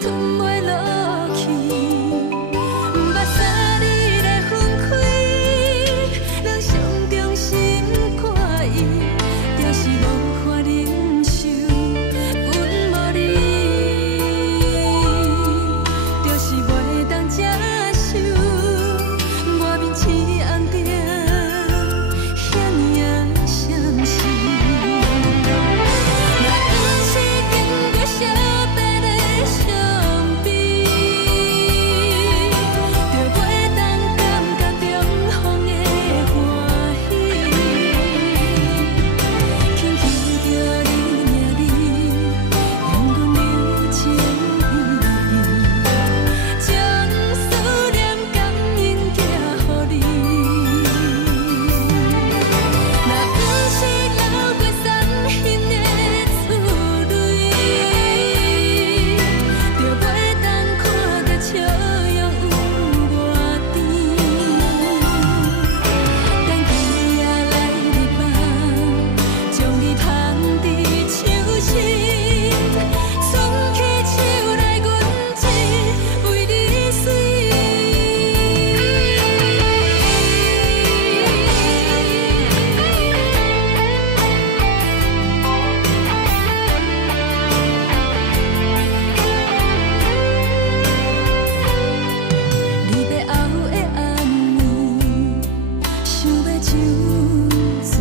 吞袂落去。目屎你来分开，人心中心肝意，就是无法忍受。阮无你，就是袂当接受。我面刺红着，遐尼啊闪烁。若不是经过相白的伤悲，就袂当感觉重逢的欢喜。轻轻叫你名字，向阮留情意，将思念感应寄予你。若不是流过伤心的厝泪，就袂当看到笑容有偌甜。等今夜来日梦，将你放伫手心，伸起手来阮只为你睡。你要后的安慰，想要酒醉，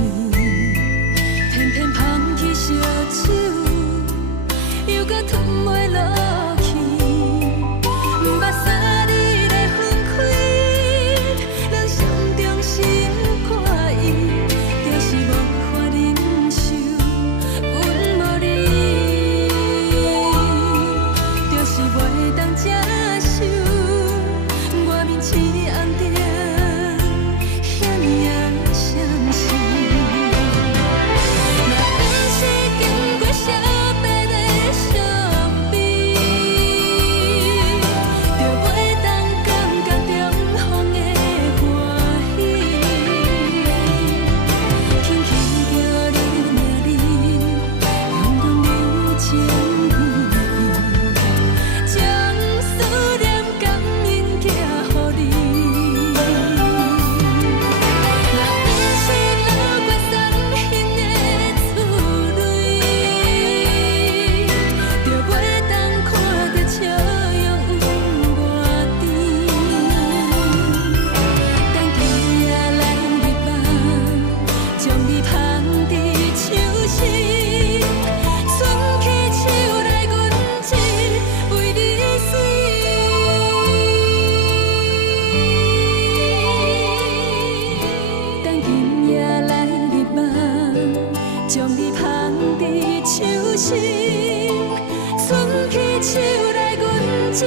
偏偏放弃烧酒，又搁吞袂落去。目屎你来分开，人心中心肝意，就是无法忍受。阮无你，就是袂当接受。我面刺红着，遐尼啊闪烁。若不是经过相白的伤悲，就袂当感觉重逢的欢喜。轻轻叫你名字，向阮留情意，将思念感应寄予你。若不是流过伤心的厝泪，就袂当看到笑容有偌甜。等今夜来日梦，将你放伫手心，伸起手来阮只为你睡。等今夜来日梦，将你放伫手心，伸起手来阮只